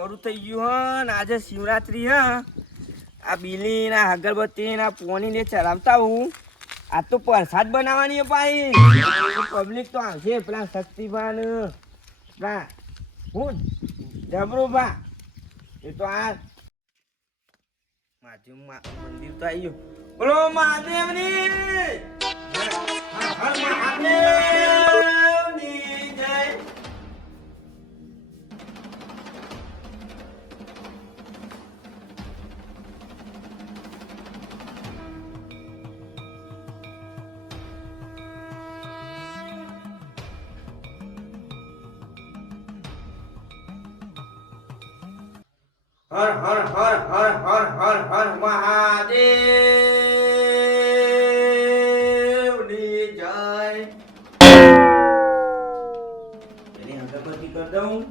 મોડું થઈ ગયું હ ને આજે શિવરાત્રી હ આ બીલી ના અગરબત્તી ના પોની ને ચડાવતા હું આ તો પ્રસાદ બનાવવાની પાઈ પબ્લિક તો આવશે પેલા શક્તિભાન પેલા હું જબરુભા એ તો આ મહાદેવ મંદિર તો આવી ગયું બોલો મહાદેવની મહાદેવની જય હર હર હર હર હર હર હર મહાદેવની જય એની અગરબત્તી કરી દઉં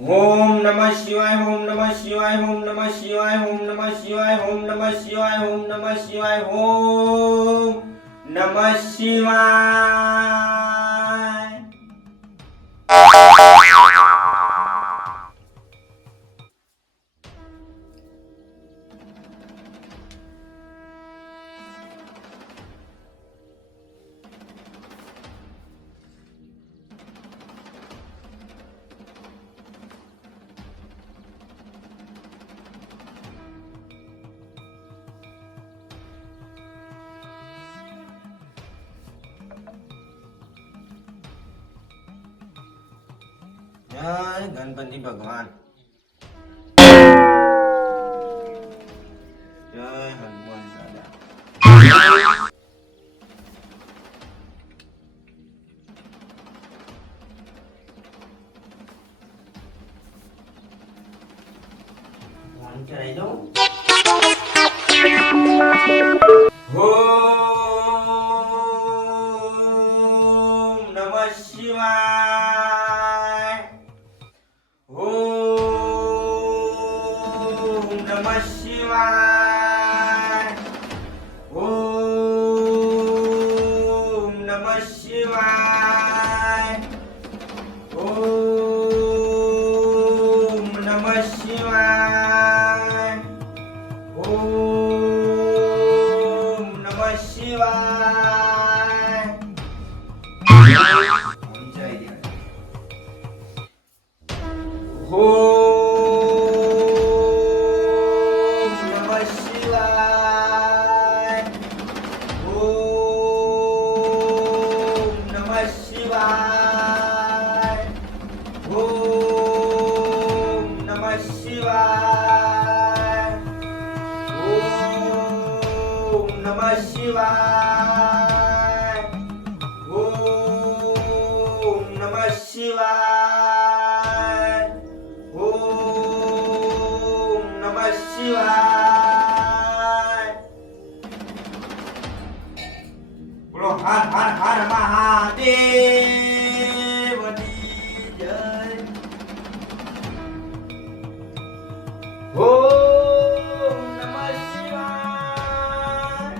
ઓમ નમઃ શિવાય ઓમ નમઃ શિવાય ઓમ નમઃ શિવાય ઓમ નમઃ શિવાય ઓમ નમઃ શિવાય ઓમ નમઃ શિવાય ઓમ નમઃ શિવાય જય ગણપતિ ભગવાન જય હનુમાન દાદા ફોન ચડાઈ દઉં ઓમ નમઃ શિવાય ઓમ નમઃ શિવાય ઓમ નમઃ શિવાય ઓમ નમઃ શિવાય ઓમ નમઃ શિવાય જય જય ઓમ નમઃ શિવાય ઓમ નમઃ શિવાય ઓમ નમઃ શિવાય ઓમ નમઃ શિવાય ઓમ નમઃ શિવાય ઓમ નમઃ શિવાય બોલો હર હર હર મહાદેવની જય ઓમ નમઃ શિવાય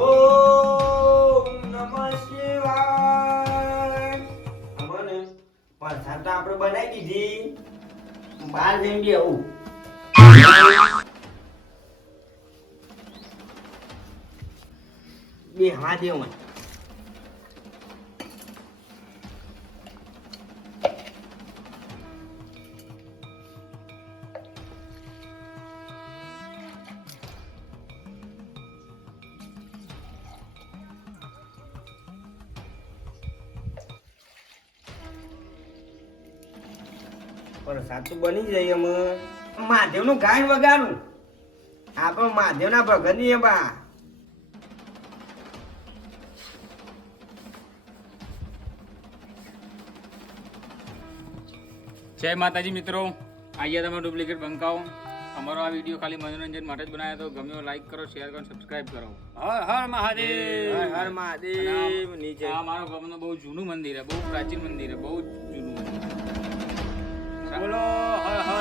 ઓમ નમઃ શિવાય અમને પ્રસાદ તો આપણે બનાવી દીધી બહાર જઈને બી આવું બે મહાદેવ પ્રસાદ તો બની જાય અમે મહાદેવ નું ગાય વગાડું આપણે મહાદેવ ના ભગત ની બા જય માતાજી મિત્રો, આइए તમે ડુપ્લિકેટ બંકાઓ અમારો આ વિડીયો ખાલી મનોરંજન માટે જ બનાવ્યો તો ગમ્યો લાઈક કરો શેર કરો સબસ્ક્રાઇબ કરો હર હર મહાદેવ. હર હર મહાદેવ. નીચે આ મારો ગામનું બહુ જૂનું મંદિર છે બહુ પ્રાચીન મંદિર છે બહુ જૂનું મંદિર બોલો હર હર